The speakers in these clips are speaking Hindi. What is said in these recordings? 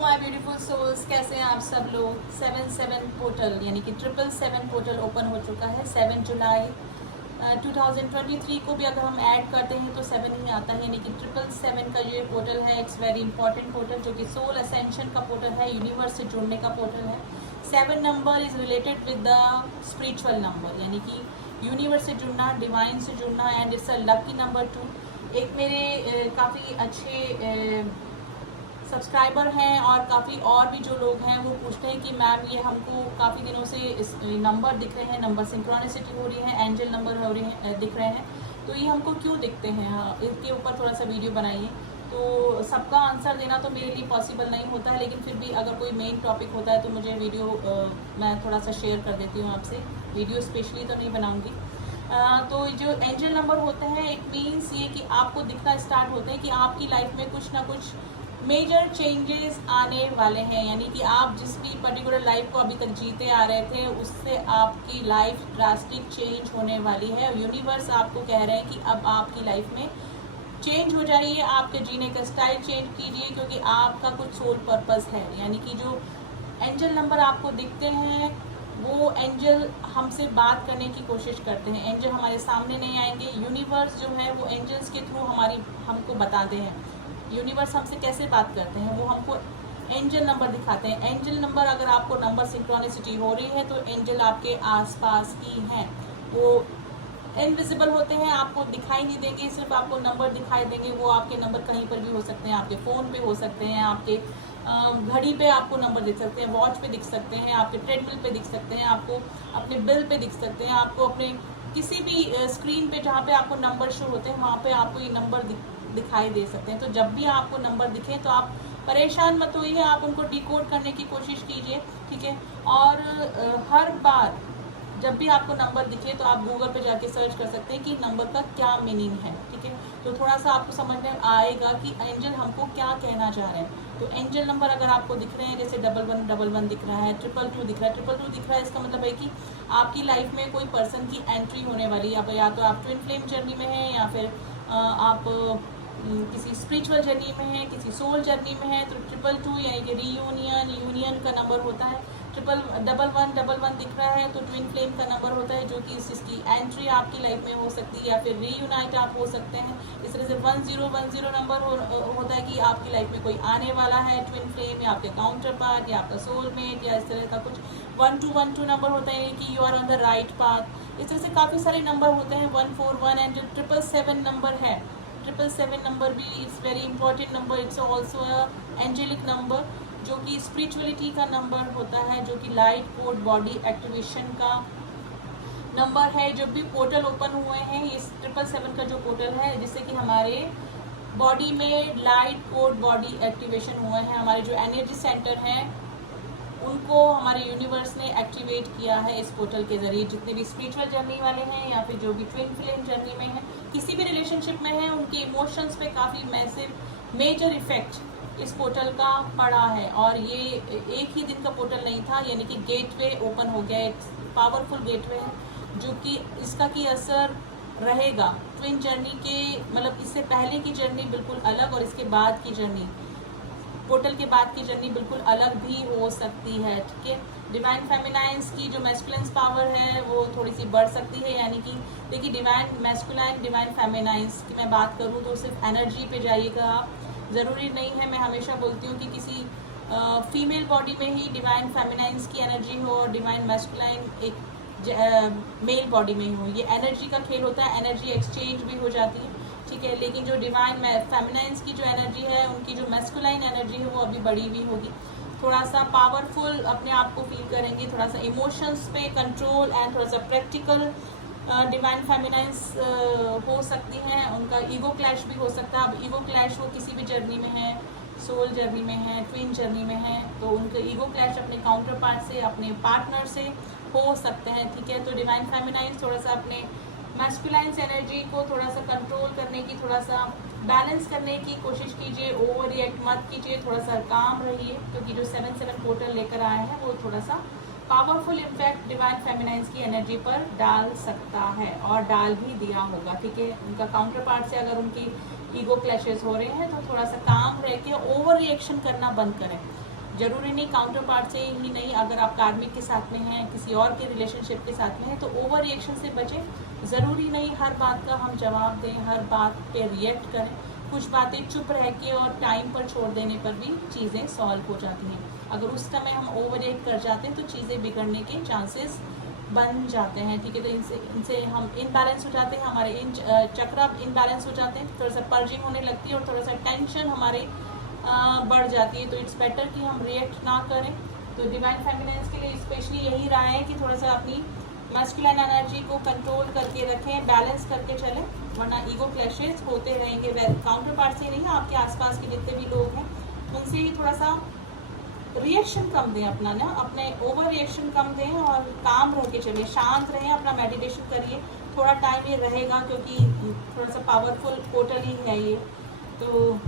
माय ब्यूटीफुल सोल्स, कैसे हैं आप सब लोग। 7/7 पोर्टल यानी कि 777 पोर्टल ओपन हो चुका है। 7 जुलाई 2023 को भी अगर हम ऐड करते हैं तो 7 ही आता है, यानी कि 777 का ये पोर्टल है। इट्स वेरी इंपॉर्टेंट पोर्टल जो कि सोल असेंशन का पोर्टल है, यूनिवर्स से जुड़ने का पोर्टल है। 7 number is related with the spiritual number, यानी कि यूनिवर्स से जुड़ना, डिवाइन से जुड़ना, and it's a lucky number 2। एक मेरे काफ़ी अच्छे सब्सक्राइबर हैं और काफ़ी और भी जो लोग हैं वो पूछते हैं कि मैम ये हमको काफ़ी दिनों से इस नंबर दिख रहे हैं, नंबर सिंक्रोनिसिटी हो रही है, एंजल नंबर हो रही है, दिख रहे हैं, तो ये हमको क्यों दिखते हैं, इसके ऊपर थोड़ा सा वीडियो बनाइए। तो सबका आंसर देना तो मेरे लिए पॉसिबल नहीं होता है, लेकिन फिर भी अगर कोई मेन टॉपिक होता है तो मुझे वीडियो मैं थोड़ा सा शेयर कर देती हूँ आपसे। वीडियो स्पेशली तो नहीं बनाऊँगी। तो जो एंजल नंबर होते हैं, इट मीन्स ये कि आपको दिखना स्टार्ट होते हैं कि आपकी लाइफ में कुछ ना कुछ मेजर चेंजेस आने वाले हैं, यानी कि आप जिस भी पर्टिकुलर लाइफ को अभी तक जीते आ रहे थे उससे आपकी लाइफ ड्रास्टिक चेंज होने वाली है। यूनिवर्स आपको कह रहे हैं कि अब आपकी लाइफ में चेंज हो जाइए, आपके जीने का स्टाइल चेंज कीजिए, क्योंकि आपका कुछ सोल पर्पस है। यानी कि जो एंजल नंबर आपको दिखते हैं वो एंजल हमसे बात करने की कोशिश करते हैं। एंजल हमारे सामने नहीं आएंगे, यूनिवर्स जो है वो एंजल्स के थ्रू हमको बताते हैं। यूनिवर्स हमसे कैसे बात करते हैं, वो हमको एंजल नंबर दिखाते हैं। एंजल नंबर, अगर आपको नंबर सिंक्रोनिसिटी हो रही है तो एंजल आपके आसपास ही हैं। वो इनविजिबल होते हैं, आपको दिखाई नहीं देंगे, सिर्फ आपको नंबर दिखाई देंगे। वो आपके नंबर कहीं पर भी हो सकते हैं, आपके फ़ोन पे हो सकते हैं, आपके घड़ी पे आपको नंबर दिख सकते हैं, वॉच पे दिख सकते हैं, आपके ट्रेडमिल पे दिख सकते हैं, आपको अपने बिल पे दिख सकते हैं, आपको अपने किसी भी स्क्रीन पे जहाँ पे आपको नंबर शो होते हैं वहाँ पे आपको ये नंबर दिखाई दे सकते हैं। तो जब भी आपको नंबर दिखे तो आप परेशान मत होइए, आप उनको डिकोड करने की कोशिश कीजिए, ठीक है। और हर बार जब भी आपको नंबर दिखे तो आप गूगल पे जाके सर्च कर सकते हैं कि नंबर का क्या मीनिंग है, ठीक है। तो थोड़ा सा आपको समझ में आएगा कि एंजल हमको क्या कहना चाह रहे हैं। तो एंजल नंबर अगर आपको दिख रहे हैं, जैसे 1111 दिख रहा है, 222 दिख रहा है, 222 दिख रहा है, इसका मतलब है कि आपकी लाइफ में कोई पर्सन की एंट्री होने वाली है। या तो आप ट्विन फ्लेम जर्नी में हैं, या फिर आप किसी स्पिरिचुअल जर्नी में है, किसी सोल जर्नी में है। तो 222 यानी कि रीयूनियन, यूनियन का नंबर होता है। 1111 दिख रहा है तो ट्विन फ्लेम का नंबर होता है, जो कि इसकी एंट्री आपकी लाइफ में हो सकती है, या फिर रीयूनाइट आप हो सकते हैं। इस तरह से 1010 नंबर होता है कि आपकी लाइफ में कोई आने वाला है, ट्विन फ्लेम या आपके काउंटर पार्ट या आपका सोलमेट, या इस तरह का कुछ 1212 नंबर होता है कि you are on the right path. इस तरह से काफ़ी सारे नंबर होते हैं। 141 एंड जो 777 नंबर है, 777 नंबर भी it's very important number. It's also a angelic number, जो कि स्पिरिचुअलिटी का नंबर होता है, जो कि लाइट कोड बॉडी एक्टिवेशन का नंबर है। जब भी पोर्टल ओपन हुए हैं, इस 777 का जो पोर्टल है, जिससे कि हमारे बॉडी में लाइट कोड बॉडी एक्टिवेशन हुए हैं, हमारे जो एनर्जी सेंटर हैं उनको हमारे यूनिवर्स ने एक्टिवेट किया है इस पोर्टल के ज़रिए। जितने भी स्पिरिचुअल जर्नी वाले हैं या फिर जो भी ट्विन फ्लेम जर्नी में हैं, किसी भी रिलेशनशिप में हैं, उनके इमोशंस पे काफ़ी मैसिव मेजर इफेक्ट इस पोर्टल का पड़ा है। और ये एक ही दिन का पोर्टल नहीं था, यानी कि गेटवे ओपन हो गया, एक पावरफुल गेटवे है, जो कि इसका की असर रहेगा ट्विन जर्नी के, मतलब इससे पहले की जर्नी बिल्कुल अलग और इसके बाद की जर्नी, पोर्टल के बाद की जर्नी बिल्कुल अलग भी हो सकती है, ठीक है। डिवाइन फेमिनाइंस की जो मैस्कुलाइन पावर है वो थोड़ी सी बढ़ सकती है, यानी कि देखिए डिवाइन मैस्कुलाइन, डिवाइन फेमिनाइंस की मैं बात करूँ तो सिर्फ एनर्जी पे जाइएगा आप। ज़रूरी नहीं है, मैं हमेशा बोलती हूँ कि किसी फीमेल बॉडी में ही डिवाइन फेमिनाइंस की एनर्जी हो और डिवाइन मैस्कुलाइन एक मेल बॉडी में ही हो। ये एनर्जी का खेल होता है, एनर्जी एक्सचेंज भी हो जाती है, ठीक है। लेकिन जो डिवाइन फेमिनाइंस की जो एनर्जी है, उनकी जो मैस्कुलाइन एनर्जी है वो अभी बढ़ी हुई होगी, थोड़ा सा पावरफुल अपने आप को फील करेंगे, थोड़ा सा इमोशंस पे कंट्रोल एंड थोड़ा सा प्रैक्टिकल डिवाइन फेमिनाइंस हो सकती हैं। उनका ईगो क्लैश भी हो सकता है। अब ईगो क्लैश वो किसी भी जर्नी में है, सोल जर्नी में है, ट्विन जर्नी में है, तो उनके ईगो क्लैश अपने काउंटर पार्ट से, अपने पार्टनर से हो सकते हैं, ठीक है। तो डिवाइन फेमिनाइंस थोड़ा सा अपने मैस्कुलाइन एनर्जी को थोड़ा सा कंट्रोल करने की, थोड़ा सा बैलेंस करने की कोशिश कीजिए, ओवर रिएक्ट मत कीजिए, थोड़ा सा काम रहिए, क्योंकि जो 7/7 पोर्टल लेकर आए हैं वो थोड़ा सा पावरफुल इम्पैक्ट डिवाइन फेमिनाइंस की एनर्जी पर डाल सकता है और डाल भी दिया होगा, ठीक है। उनका काउंटर पार्ट से अगर उनकी ईगो क्लैशेस हो रहे हैं तो थोड़ा सा काम रह के ओवर रिएक्शन करना बंद करें। ज़रूरी नहीं काउंटर पार्ट से ही नहीं, अगर आप कार्मिक के साथ में हैं, किसी और के रिलेशनशिप के साथ में हैं, तो ओवर रिएक्शन से बचें। ज़रूरी नहीं हर बात का हम जवाब दें, हर बात पे रिएक्ट करें। कुछ बातें चुप रह के और टाइम पर छोड़ देने पर भी चीज़ें सॉल्व हो जाती हैं। अगर उस समय हम ओवर रिएक्ट कर जाते हैं तो चीज़ें बिगड़ने के चांसेस बन जाते हैं, ठीक है। तो इनसे हम इनबैलेंस हो जाते हैं, हमारे इन चक्र इनबैलेंस हो जाते हैं, थोड़ा सा पर्जिंग होने लगती है और थोड़ा सा टेंशन हमारे बढ़ जाती है। तो इट्स बेटर कि हम रिएक्ट ना करें। तो डिवाइन फेमिनाइन्स के लिए स्पेशली यही राय है कि थोड़ा सा अपनी मैस्कुलिन एनर्जी को कंट्रोल करके रखें, बैलेंस करके चलें, वरना ईगो क्लैशेस होते रहेंगे। काउंटर पार्ट से नहीं, आपके आसपास के जितने भी लोग हैं उनसे ही थोड़ा सा रिएक्शन कम दें, अपना ना अपने ओवर रिएक्शन कम दें और काम रह के चलिए, शांत रहें, अपना मेडिटेशन करिए। थोड़ा टाइम ये रहेगा क्योंकि थोड़ा सा पावरफुल पोर्टल ही है ये, तो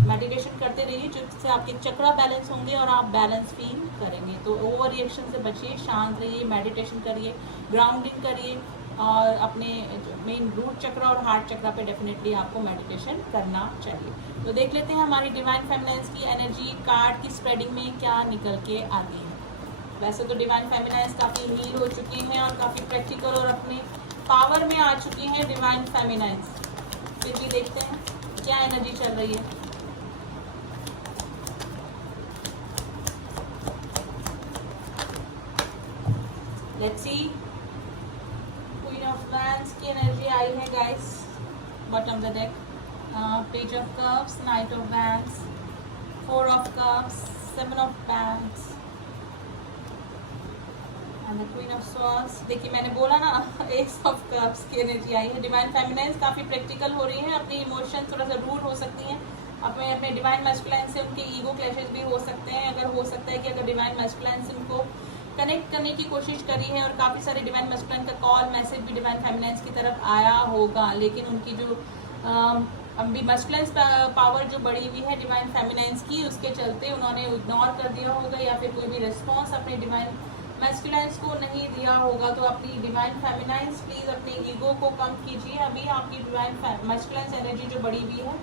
मेडिटेशन करते रहिए जिससे आपके चक्रा बैलेंस होंगे और आप बैलेंस फील करेंगे। तो ओवर रिएक्शन से बचिए, शांत रहिए, मेडिटेशन करिए, ग्राउंडिंग करिए और अपने मेन रूट चक्रा और हार्ट चक्रा पे डेफिनेटली आपको मेडिटेशन करना चाहिए। तो देख लेते हैं हमारी डिवाइन फेमिनाइन्स की एनर्जी कार्ड की स्प्रेडिंग में क्या निकल के आती है। वैसे तो डिवाइन फेमिनाइन्स काफ़ी हील हो चुकी हैं और काफ़ी प्रैक्टिकल और अपने पावर में आ चुकी हैं डिवाइन फेमिनाइन्स, फिर भी देखते हैं क्या एनर्जी चल रही है। Let's see, queen of wands की एनर्जी आई है guys, bottom the deck, page of cups, night of wands, 4 of cups, 7 of wands and the queen of swords. देखिए मैंने बोला ना, एस ऑफ कप्स की एनर्जी आई है। डिवाइन फेमिनाइन्स काफ़ी प्रैक्टिकल हो रही है, अपनी इमोशन थोड़ा सा रूड हो सकती हैं, अपने डिवाइन मैस्कुलाइन से उनके ईगो क्लैशेस भी हो सकते हैं। अगर हो सकता है कि अगर डिवाइन मैस्कुलाइन से उनको कनेक्ट करने की कोशिश करी है और काफ़ी सारे डिवाइन मैस्कुलाइन का कॉल मैसेज भी डिवाइन फेमिनाइन्स की तरफ आया होगा, लेकिन उनकी जो अभी मैस्कुलाइन पावर जो बढ़ी हुई है डिवाइन फेमिनाइन्स की, उसके चलते उन्होंने इग्नोर कर दिया होगा या फिर कोई भी रिस्पॉन्स अपने डिवाइन मैस्कुलाइन्स को नहीं दिया होगा। तो अपनी डिवाइन फेमिनाइन्स प्लीज़ अपने ईगो को कम कीजिए। अभी आपकी डिवाइन मैस्कुलाइन एनर्जी जो बढ़ी हुई है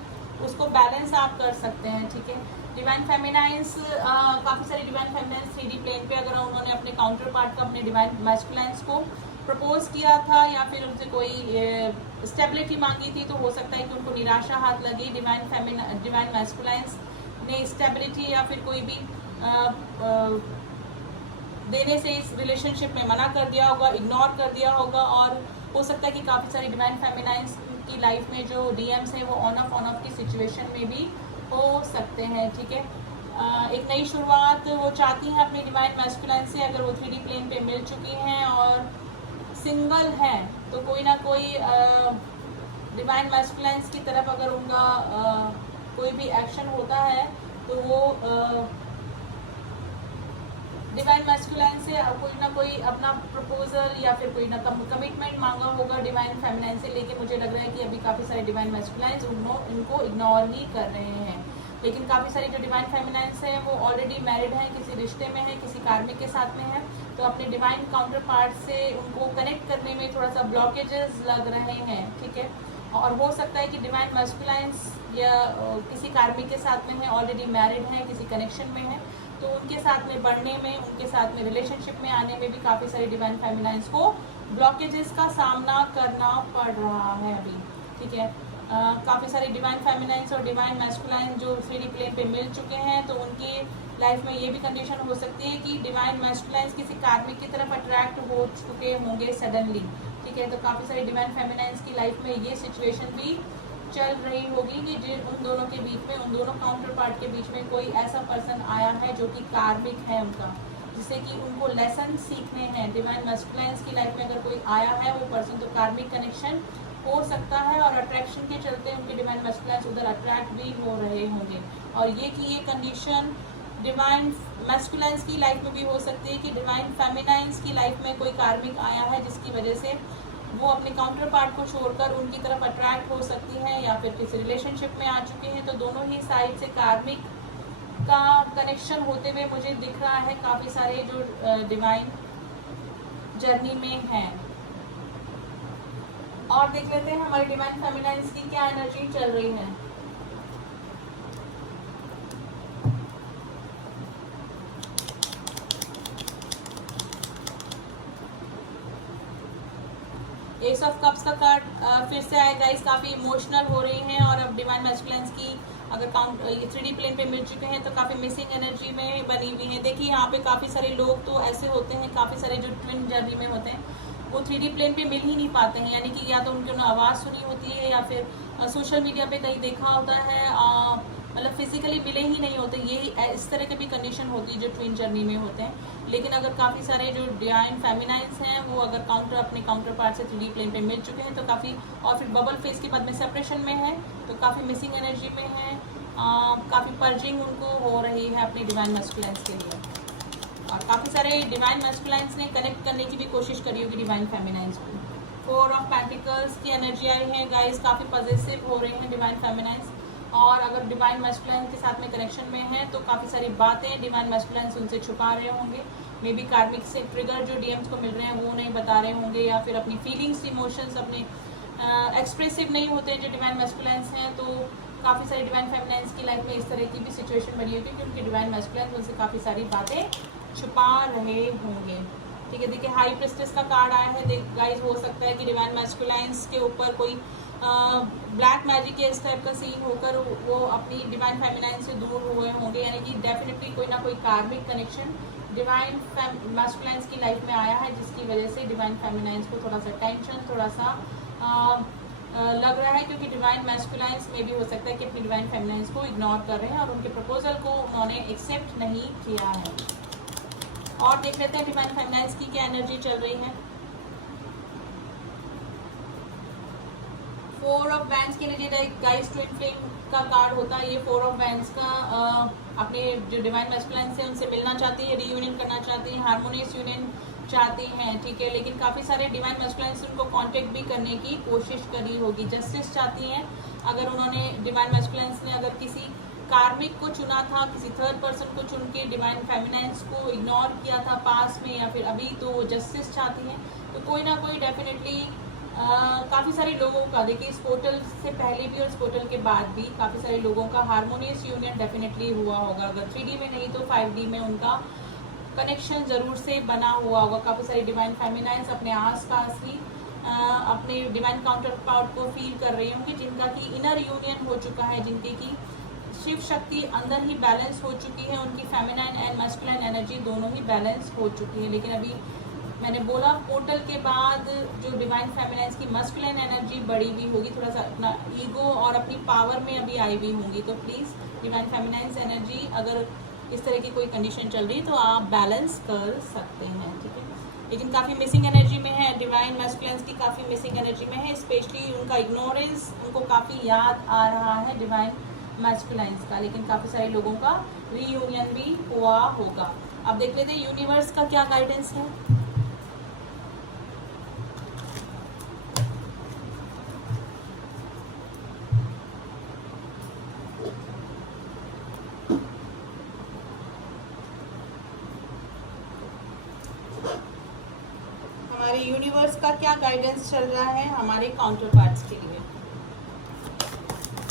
उसको बैलेंस आप कर सकते हैं, ठीक है। डिवाइन फेमिनाइन्स काफ़ी सारी डिवाइन फेमिनाइन्स 3D प्लेन पे अगर उन्होंने अपने काउंटर पार्ट का अपने डिवाइन मैस्कुलाइन्स को प्रपोज किया था या फिर उनसे कोई स्टेबिलिटी मांगी थी, तो हो सकता है कि उनको निराशा हाथ लगी। डिवाइन मैस्कुलाइन्स ने स्टेबिलिटी या फिर कोई भी देने से इस रिलेशनशिप में मना कर दिया होगा, इग्नोर कर दिया होगा। और हो सकता है कि काफ़ी सारी डिवाइन फेमिनाइन्स की लाइफ में जो डीएम्स हैं वो ऑन ऑफ की सिचुएशन में भी हो सकते हैं, ठीक है। एक नई शुरुआत वो चाहती हैं अपनी डिवाइन मैस्कुलाइन से, अगर वो 3D प्लेन पे मिल चुकी हैं और सिंगल हैं तो कोई ना कोई डिवाइन मैस्कुलाइन्स की तरफ अगर उनका कोई भी एक्शन होता है तो वो डिवाइन मैस्कुलाइन से कोई ना कोई अपना प्रपोजल या फिर कोई ना कमिटमेंट मांगा होगा डिवाइन फेमिनाइन से, लेकिन मुझे लग रहा है कि अभी काफ़ी सारे डिवाइन मैस्कुलाइन्स इनको इग्नोर ही कर रहे हैं। लेकिन काफ़ी सारी जो डिवाइन फेमिनाइन्स हैं वो ऑलरेडी मैरिड हैं, किसी रिश्ते में हैं, किसी कार्मिक के साथ में हैं, तो अपने डिवाइन काउंटर पार्ट से उनको कनेक्ट करने में थोड़ा सा ब्लॉकेजेस लग रहे हैं, ठीक है। और हो सकता है कि डिवाइन मैस्कुलाइन्स या किसी कार्मिक के साथ में है, ऑलरेडी मैरिड हैं, किसी कनेक्शन में है, तो उनके साथ में बढ़ने में, उनके साथ में रिलेशनशिप में आने में भी काफ़ी सारी डिवाइन फेमिनाइन्स को ब्लॉकेजेस का सामना करना पड़ रहा है अभी, ठीक है। काफ़ी सारी डिवाइन फेमिनाइन्स और डिवाइन मैस्कुलाइन जो 3D प्लेन पे मिल चुके हैं, तो उनकी लाइफ में ये भी कंडीशन हो सकती है कि डिवाइन मैस्कुलाइन्स किसी कार्मिक की तरफ अट्रैक्ट हो चुके होंगे सडनली, ठीक है। तो काफ़ी सारी डिवाइन फेमिनाइन्स की लाइफ में ये सिचुएशन भी चल रही होगी कि उन दोनों के बीच में, उन दोनों काउंटर पार्ट के बीच में कोई ऐसा पर्सन आया है जो कि कार्मिक है उनका, जिससे कि उनको लेसन सीखने हैं। डिवाइन मैस्कुलाइन्स की लाइफ में अगर कोई आया है वो पर्सन, तो कार्मिक कनेक्शन हो सकता है और अट्रैक्शन के चलते उनके डिवाइन मैस्कुलाइन्स उधर अट्रैक्ट भी हो रहे होंगे। और ये कि ये कंडीशन डिवाइन मैस्कुलाइन्स की लाइफ में भी हो सकती है कि डिवाइन फेमिनाइन्स की लाइफ में कोई कार्मिक आया है जिसकी वजह से वो अपने काउंटर पार्ट को छोड़कर उनकी तरफ अट्रैक्ट हो सकती है या फिर किसी रिलेशनशिप में आ चुके हैं। तो दोनों ही साइड से कार्मिक का कनेक्शन होते हुए मुझे दिख रहा है काफ़ी सारे जो डिवाइन जर्नी में हैं। और देख लेते हैं हमारी डिवाइन फेमिनाइन्स की क्या एनर्जी चल रही है। एस ऑफ कप्स का कार्ड फिर से आया गाइस, काफ़ी इमोशनल हो रही हैं और अब डिवाइन मैस्कुलिन्स की अगर काउंट ये 3D प्लेन पे मिल चुके हैं तो काफ़ी मिसिंग एनर्जी में बनी हुई है। देखिए यहाँ पे काफ़ी सारे लोग तो ऐसे होते हैं, काफ़ी सारे जो ट्विन जर्नी में होते हैं वो 3D प्लेन पे मिल ही नहीं पाते हैं, यानी कि या तो उनकी उन्हें आवाज़ सुनी होती है या फिर सोशल मीडिया पे कहीं देखा होता है, मतलब फिजिकली मिले ही नहीं होते। ये इस तरह की भी कंडीशन होती है जो ट्विन जर्नी में होते हैं। लेकिन अगर काफ़ी सारे जो डिवाइन फेमिनाइंस हैं वो अगर अपने काउंटर पार्ट से 3D प्लेन पे मिल चुके हैं तो काफ़ी, और फिर बबल फेस के बाद में सेपरेशन में है तो काफ़ी मिसिंग एनर्जी में है, काफ़ी पर्जिंग उनको हो रही है अपनी डिवाइन मैस्कुलाइंस के लिए। और काफ़ी सारे डिवाइन मैस्कुलाइंस ने कनेक्ट करने की भी कोशिश करी होगी डिवाइन फेमिनाइंस को। 4 ऑफ पेंटिकल्स की एनर्जी आई है गाइस, काफ़ी पॉजिटिव हो रहे हैं डिवाइन फेमिनाइंस। और अगर डिवाइन मैस्कुलाइन के साथ में कनेक्शन में है तो काफ़ी सारी बातें डिवाइन मैस्कुलाइन उनसे छुपा रहे होंगे। मे बी कार्मिक से ट्रिगर जो डीएम्स को मिल रहे हैं वो नहीं बता रहे होंगे, या फिर अपनी फीलिंग्स इमोशंस अपने एक्सप्रेसिव नहीं होते हैं जो डिवाइन मैस्कुलाइंस हैं। तो काफ़ी सारी डिवाइन फेमिनाइंस की लाइफ में इस तरह की भी सिचुएशन बनी होगी कि उनकी डिवाइन मैस्कुलाइंस उनसे काफ़ी सारी बातें छुपा रहे होंगे। ठीक है, देखिए हाई प्रिस्टेस का कार्ड आया है गाइस, हो सकता है कि डिवाइन मैस्कुलाइंस के ऊपर कोई ब्लैक मैजिक के इस टाइप का सीन होकर वो अपनी डिवाइन फेमिनाइन से दूर हुए होंगे, यानी कि डेफिनेटली कोई ना कोई कार्मिक कनेक्शन डिवाइन मैस्कुलाइंस की लाइफ में आया है जिसकी वजह से डिवाइन फेमिनाइंस को थोड़ा सा टेंशन, थोड़ा सा लग रहा है, क्योंकि डिवाइन मैस्कुलाइंस में भी हो सकता है कि अपनी डिवाइन फेमिनाइंस को इग्नोर कर रहे हैं और उनके प्रपोजल को उन्होंने एक्सेप्ट नहीं किया है। और देख लेते हैं डिवाइन फेमिनाइंस की क्या एनर्जी चल रही है। 4 ऑफ वैंड्स के लिए गाइस ट्विन फ्लेम का कार्ड होता है ये। 4 ऑफ वैंड्स का अपने जो डिवाइन मैस्कुलाइन से उनसे मिलना चाहती है, रीयूनियन करना चाहती है, हार्मोनियस यूनियन चाहती हैं, ठीक है। लेकिन काफ़ी सारे डिवाइन मैस्कुलाइन से उनको कांटेक्ट भी करने की कोशिश करी होगी, जस्टिस चाहती हैं। अगर उन्होंने डिवाइन मैस्कुलाइन ने अगर किसी कार्मिक को चुना था, किसी थर्ड पर्सन को चुन के डिवाइन फेमिनाइंस को इग्नोर किया था पास में या फिर अभी, तो वो जस्टिस चाहती हैं। तो कोई ना कोई डेफिनेटली काफ़ी सारे लोगों का, देखिए इस पोर्टल से पहले भी और इस पोर्टल के बाद भी काफ़ी सारे लोगों का हार्मोनियस यूनियन डेफिनेटली हुआ होगा। अगर 3D में नहीं तो 5D में उनका कनेक्शन ज़रूर से बना हुआ होगा। काफ़ी सारी डिवाइन फेमिनाइंस अपने आसपास ही अपने डिवाइन काउंटर पार्ट को फील कर रही होंगी, जिनका कि इनर यूनियन हो चुका है, जिनकी की शिव शक्ति अंदर ही बैलेंस हो चुकी है, उनकी फेमिनाइन एंड मैस्कुलाइन एनर्जी दोनों ही बैलेंस हो चुकी है। लेकिन अभी मैंने बोला पोर्टल के बाद जो डिवाइन फेमिनाइंस की मस्कुलाइन एनर्जी बढ़ी हुई होगी, थोड़ा सा अपना ईगो और अपनी पावर में अभी आई हुई होंगी। तो प्लीज़ डिवाइन फेमिनाइंस एनर्जी अगर इस तरह की कोई कंडीशन चल रही तो आप बैलेंस कर सकते हैं, ठीक है। लेकिन काफ़ी मिसिंग एनर्जी में है डिवाइन मैस्कुलाइंस की, काफ़ी मिसिंग एनर्जी में है, स्पेशली उनका इग्नोरेंस उनको काफ़ी याद आ रहा है डिवाइन मैस्कुलाइंस का। लेकिन काफ़ी सारे लोगों का रीयूनियन भी हुआ होगा। अब देख लेते हैं यूनिवर्स का क्या गाइडेंस है। हमारे यूनिवर्स का क्या गाइडेंस चल रहा है हमारे काउंटर पार्ट्स के लिए।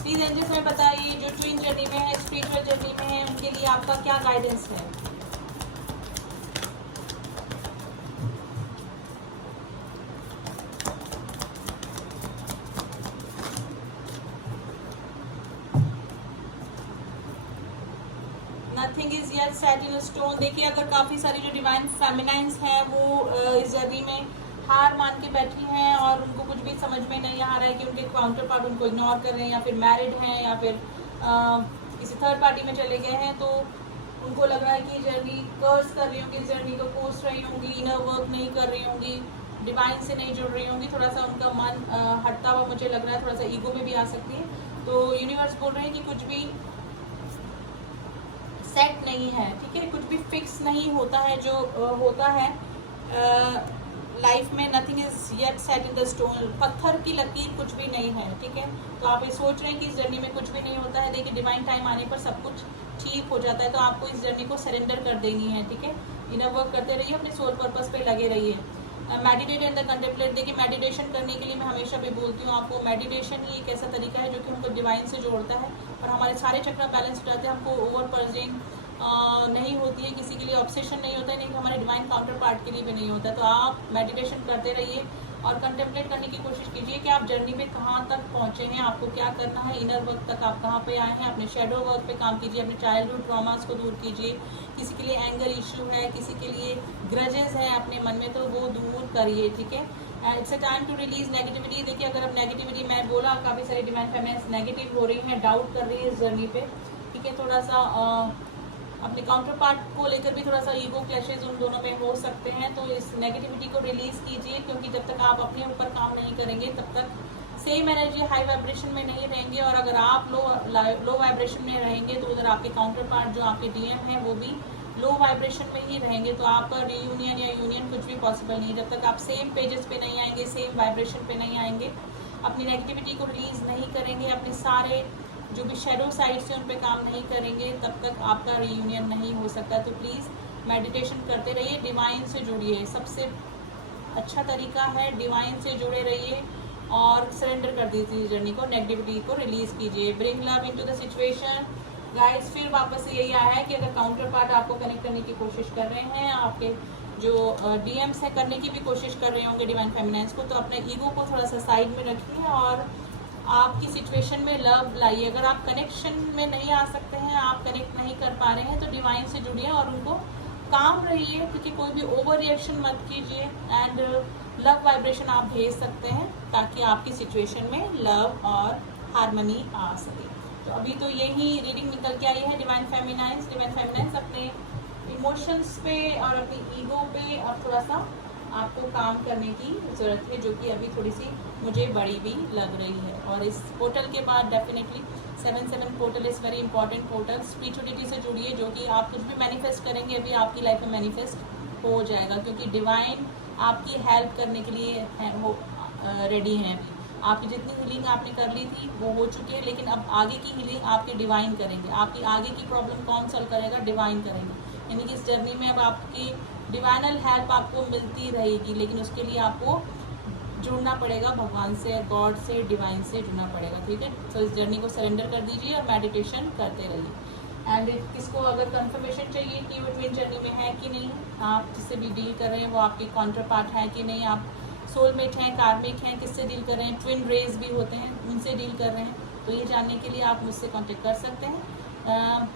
प्लीज एंजल्स में बताइए जो ट्विन जर्नी में है, स्पिरिचुअल जर्नी में है, उनके लिए आपका क्या गाइडेंस है। Nothing is yet set in stone. देखिए अगर काफ़ी सारी जो डिवाइन फेमिनाइंस हैं वो इस जर्नी में हार मान के बैठी हैं और उनको कुछ भी समझ में नहीं आ रहा है कि उनके काउंटर पार्ट उनको इग्नोर कर रहे हैं, या फिर मैरिड हैं, या फिर किसी थर्ड पार्टी में चले गए हैं, तो उनको लग रहा है कि जर्नी कर्स कर रही होंगी, जर्नी को कोस रही होंगी, इनर वर्क नहीं कर रही होंगी, डिवाइन से नहीं जुड़ रही होंगी, थोड़ा सा उनका मन हटता हुआ मुझे लग रहा है, थोड़ा सा ईगो में भी आ सकती है। तो यूनिवर्स बोल रहे हैं कि कुछ भी सेट नहीं है, ठीक है, कुछ भी फिक्स नहीं होता है। जो होता है लाइफ में, nothing is yet set in the stone, पत्थर की लकीर कुछ भी नहीं है, ठीक है। तो आप ये सोच रहे हैं कि इस जर्नी में कुछ भी नहीं होता है, देखिए डिवाइन टाइम आने पर सब कुछ ठीक हो जाता है। तो आपको इस जर्नी को सरेंडर कर देनी है, ठीक है। इनर वर्क करते रहिए, अपने सोल पर्पस पे लगे रहिए। Meditate and the contemplate. देखिए मेडिटेशन करने के लिए मैं हमेशा भी बोलती हूँ आपको, मेडिटेशन ही एक ऐसा तरीका है जो कि हमको डिवाइन से जोड़ता है और हमारे सारे चक्र बैलेंस हो जाते हैं। हमको ओवर पर्जिंग नहीं होती है, किसी के लिए ऑब्सेशन नहीं होता है, नहीं हमारे डिवाइन काउंटर पार्ट के लिए भी नहीं होता है। तो आप मेडिटेशन करते रहिए, और कंटेम्पलेट करने की कोशिश कीजिए कि आप जर्नी में कहाँ तक पहुँचे हैं, आपको क्या करना है, इनर वर्क तक आप कहाँ पे आए हैं। अपने शेडो वर्क पे काम कीजिए, अपने चाइल्डहुड ट्रॉमास को दूर कीजिए। किसी के लिए एंगर इशू है, किसी के लिए ग्रजेस हैं अपने मन में, तो वो दूर करिए, ठीक है। It's a time to release negativity. देखिए अगर अब नेगेटिविटी, मैं बोला काफ़ी सारी डिवाइन फेमिनिन्स नेगेटिव हो रही हैं, डाउट कर रही है इस जर्नी पे, ठीक है। थोड़ा सा अपने काउंटर पार्ट को लेकर भी थोड़ा सा ईगो क्लैशेज उन दोनों में हो सकते हैं, तो इस नेगेटिविटी को रिलीज कीजिए, क्योंकि जब तक आप अपने ऊपर काम नहीं करेंगे तब तक सेम एनर्जी हाई वाइब्रेशन में नहीं रहेंगे। और अगर आप लो वाइब्रेशन में रहेंगे तो उधर आपके काउंटर पार्ट जो आपके डीएम है वो भी लो वाइब्रेशन में ही रहेंगे, तो आपका रीयूनियन या यूनियन कुछ भी पॉसिबल नहीं। जब तक आप सेम पेजेस पे नहीं आएंगे, सेम वाइब्रेशन पे नहीं आएंगे, अपनी नेगेटिविटी को रिलीज नहीं करेंगे, अपने सारे जो भी शेडो साइड से उन पे काम नहीं करेंगे, तब तक आपका रीयूनियन नहीं हो सकता। तो प्लीज़ मेडिटेशन करते रहिए, डिवाइन से जुड़िए, सबसे अच्छा तरीका है डिवाइन से जुड़े रहिए और सरेंडर कर दीजिए जर्नी को, नेगेटिविटी को रिलीज कीजिए। Bring love into the situation. Guys फिर वापस से यही आया है कि अगर काउंटर पार्ट आपको कनेक्ट करने की कोशिश कर रहे हैं, आपके जो डीएम्स है करने की भी कोशिश कर रहे होंगे डिवाइन फेमिनाइन्स को, तो अपने ईगो को थोड़ा सा साइड में रखिए और आपकी सिचुएशन में लव लाइए। अगर आप कनेक्शन में नहीं आ सकते हैं, आप कनेक्ट नहीं कर पा रहे हैं, तो डिवाइन से जुड़िए और उनको काम रहिए, क्योंकि कोई भी ओवर रिएक्शन मत कीजिए। एंड लव वाइब्रेशन आप भेज सकते हैं ताकि आपकी सिचुएशन में लव और हारमनी आ सके। तो अभी तो यही रीडिंग निकल के आई है डिवाइन फेमिनाइन्स अपने इमोशंस पे और अपनी ईगो पे अब थोड़ा सा आपको काम करने की ज़रूरत है, जो कि अभी थोड़ी सी मुझे बड़ी भी लग रही है। और इस पोर्टल के बाद definitely 7/7 portal is very important portal. Spirituality से जुड़िए, जो कि आप कुछ भी मैनिफेस्ट करेंगे अभी आपकी लाइफ में मैनिफेस्ट हो जाएगा, क्योंकि डिवाइन आपकी हेल्प करने के लिए वो रेडी हैं। अभी आपकी जितनी हीलिंग आपने कर ली थी वो हो चुकी है, लेकिन अब आगे की हीलिंग आपके डिवाइन करेंगे। आपकी आगे की प्रॉब्लम कौन सॉल्व करेगा? डिवाइन करेंगे। यानी कि इस जर्नी में अब आपकी डिवाइनल हेल्प आपको मिलती रहेगी, लेकिन उसके लिए आपको जुड़ना पड़ेगा भगवान से, गॉड से, डिवाइन से जुड़ना पड़ेगा, ठीक है। तो इस जर्नी को सरेंडर कर दीजिए और मेडिटेशन करते रहिए। एंड किसको अगर कंफर्मेशन चाहिए कि वो ट्विन जर्नी में है कि नहीं, आप जिससे भी डील कर रहे हैं वो आपके काउंटर पार्ट हैं कि नहीं, आप सोलमेट हैं, कार्मिक हैं, किससे डील कर रहे हैं, ट्विन रेज भी होते हैं उनसे डील कर रहे हैं, तो ये जानने के लिए आप मुझसे कांटेक्ट कर सकते हैं।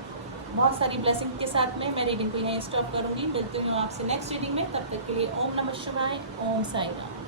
बहुत सारी ब्लेसिंग के साथ में मैं रीडिंग को यहीं स्टॉप करूँगी। मिलती हूँ आपसे नेक्स्ट रीडिंग में, तब तक के लिए ओम नमः शिवाय, ओम साईं राम।